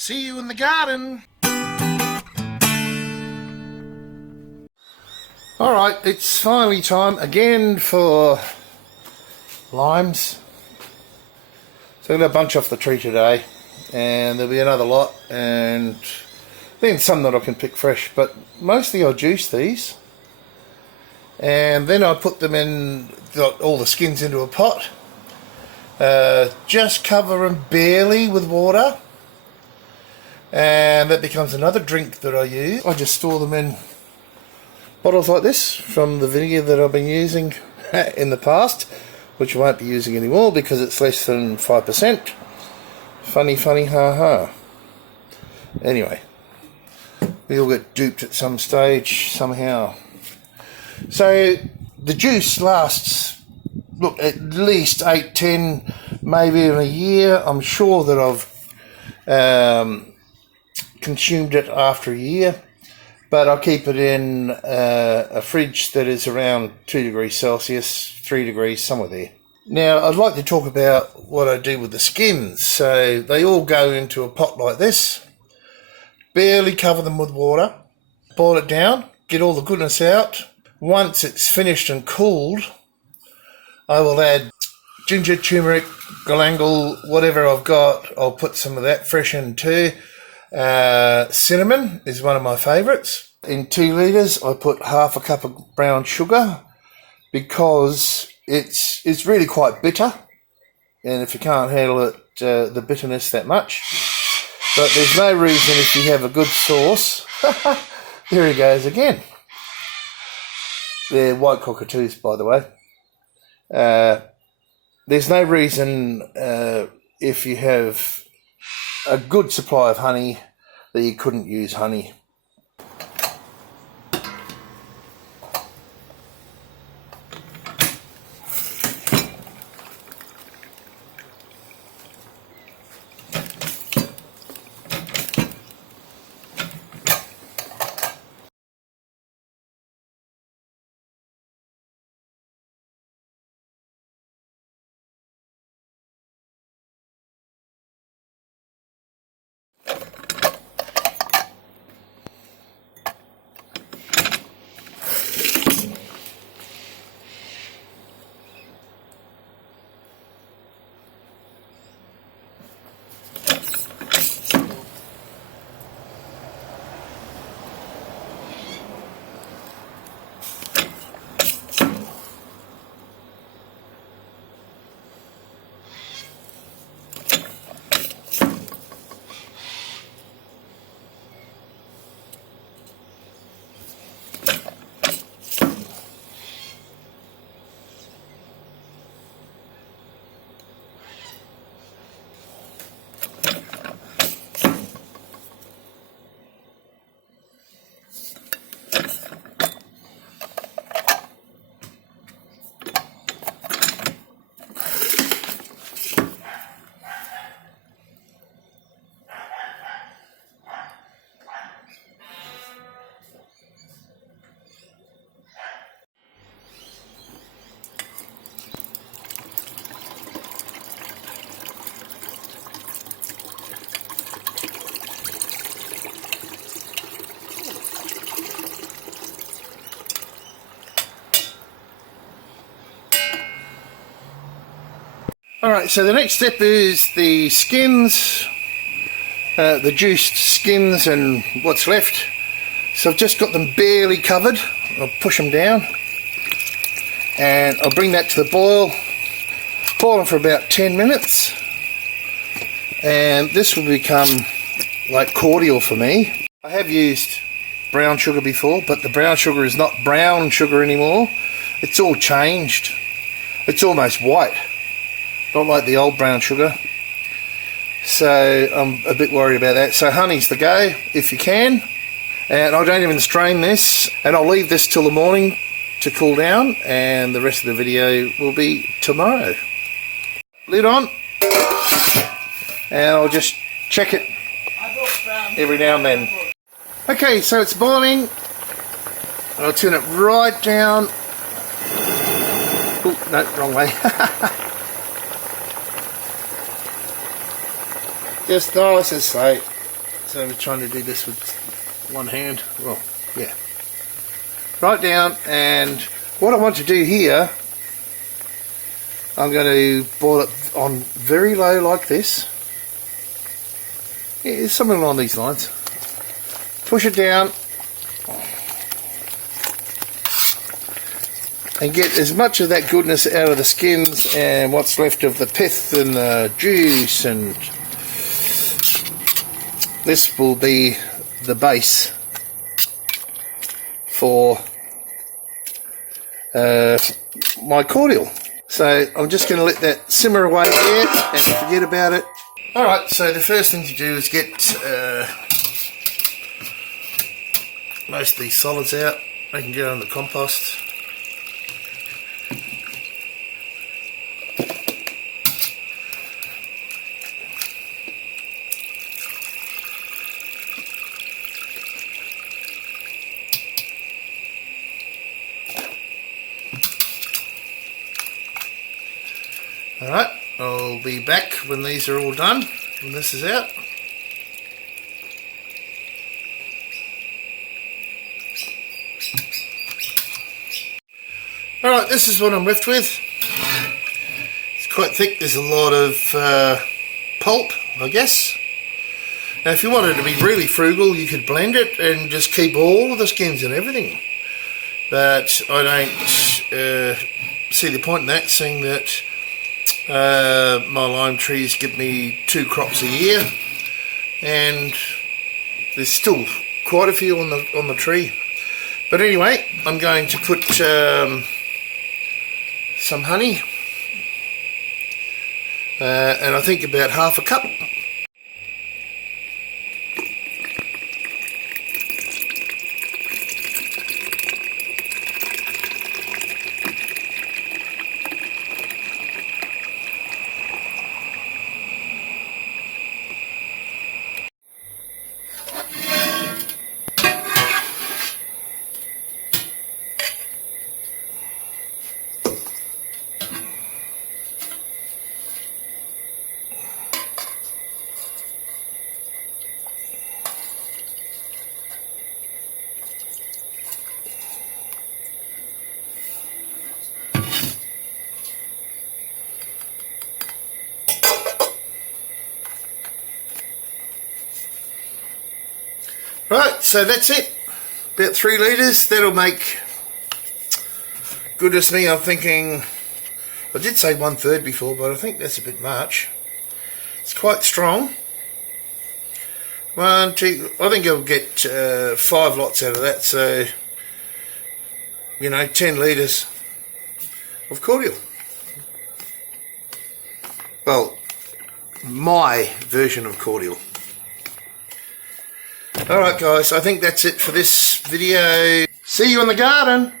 See you in the garden. Alright, it's finally time again for limes. So I'm going to bunch off the tree today, and there'll be another lot, and then some that I can pick fresh, but mostly I juice these, and then I put them in, got all the skins into a pot, just cover them barely with water, and that becomes another drink that I use. I just store them in bottles like this from the vinegar that I've been using in the past, which I won't be using anymore because it's less than 5%. Funny, funny, ha ha. Anyway, we all get duped at some stage somehow. So the juice lasts, look, at least 8, 10, maybe even a year. I'm sure that I've consumed it after a year. But I'll keep it in a fridge that is around 2 degrees Celsius, 3 degrees, somewhere there. Now, I'd like to talk about what I do with the skins. So they all go into a pot like this, barely cover them with water, boil it down, get all the goodness out. Once it's finished and cooled, I will add ginger, turmeric, galangal, whatever I've got. I'll put some of that fresh in too. Cinnamon is one of my favourites. In 2 litres I put half a cup of brown sugar because it's really quite bitter, and if you can't handle it, the bitterness that much, but there's no reason, if you have a good sauce, there he goes again. They're white cockatoos, by the way. There's no reason if you have a good supply of honey that you couldn't use honey. Alright, so the next step is the skins, the juiced skins and what's left. So I've just got them barely covered. I'll push them down and I'll bring that to the boil them for about 10 minutes, and this will become like cordial for me. I have used brown sugar before, but the brown sugar is not brown sugar anymore. It's all changed. It's almost white. Not like the old brown sugar, so I'm a bit worried about that. So honey's the go if you can, and I don't even strain this, and I'll leave this till the morning to cool down, and the rest of the video will be tomorrow. Lid on, and I'll just check it every now and then. Okay, so it's boiling. I'll turn it right down. Oh, no, wrong way. Just nice and slow. So I'm trying to do this with one hand. Well, yeah. Right down, and what I want to do here, I'm going to boil it on very low like this. Yeah, it's something along these lines. Push it down and get as much of that goodness out of the skins and what's left of the pith and the juice, and this will be the base for my cordial. So I'm just going to let that simmer away there and forget about it. Alright, so the first thing to do is get most of these solids out. They can go in the compost. Alright, I'll be back when these are all done, when this is out. Alright, this is what I'm left with. It's quite thick, there's a lot of pulp, I guess. Now if you wanted to be really frugal, you could blend it and just keep all of the skins and everything. But I don't see the point in that, seeing that my lime trees give me 2 crops a year, and there's still quite a few on the tree. But anyway, I'm going to put some honey, and I think about half a cup. Right, so that's it. About 3 litres. That'll make, goodness me, I'm thinking, I did say 1/3 before, but I think that's a bit much. It's quite strong. 1, 2, I think I'll get 5 lots out of that, so, you know, 10 litres of cordial. Well, my version of cordial. Alright guys, I think that's it for this video. See you in the garden!